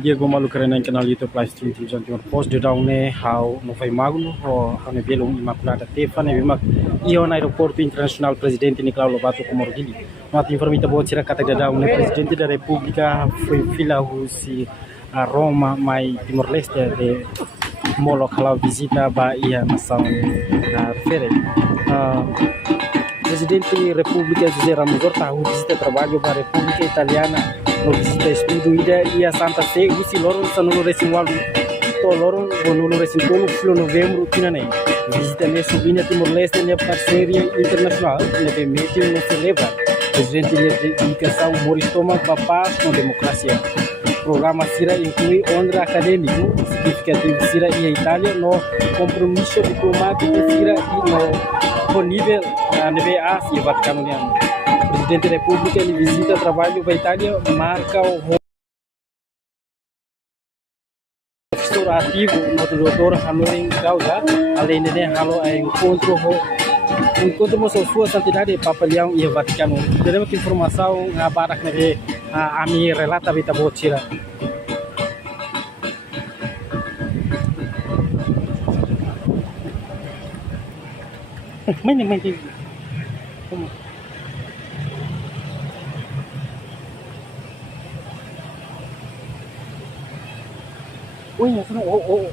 Dia go malu keren yang kenal YouTube live stream television timur post de daun ne how no vai magno ho ne belum imaculada tefa ne bimak io na aeroportu internasional presidente Nicolau Lobato Comorghini not informata bocira kata de daun ne presidente da Repubblica foi Fila Husi a Roma mai Timor Leste de molo kalau visita ba ia nação na fere presidente Repubblica José Ramos-Horta visita trabalho para a República Italiana no visita estudo ia Santa Sé Husi loro sanulo Reseisaun to loro bonulo Reseisaun filo novembro tinanei visita ne subina Timor Leste ne parceria internacional ne permite no celebra presidente de dedicação moristoma para paz com democracia programa Sira inclui onda acadêmico significativo Sira e a Itália no compromisso diplomático Sira e no nível NBA e Vaticano União presidente da República ele visita trabalho para a Itália marca o professor ativo no doutor Hanoi causa além de halo encontro com sua santidade Papa Leão e o Vaticano teremos informação na barak nebe a mi relata beta bocira main Uy, eso no, no,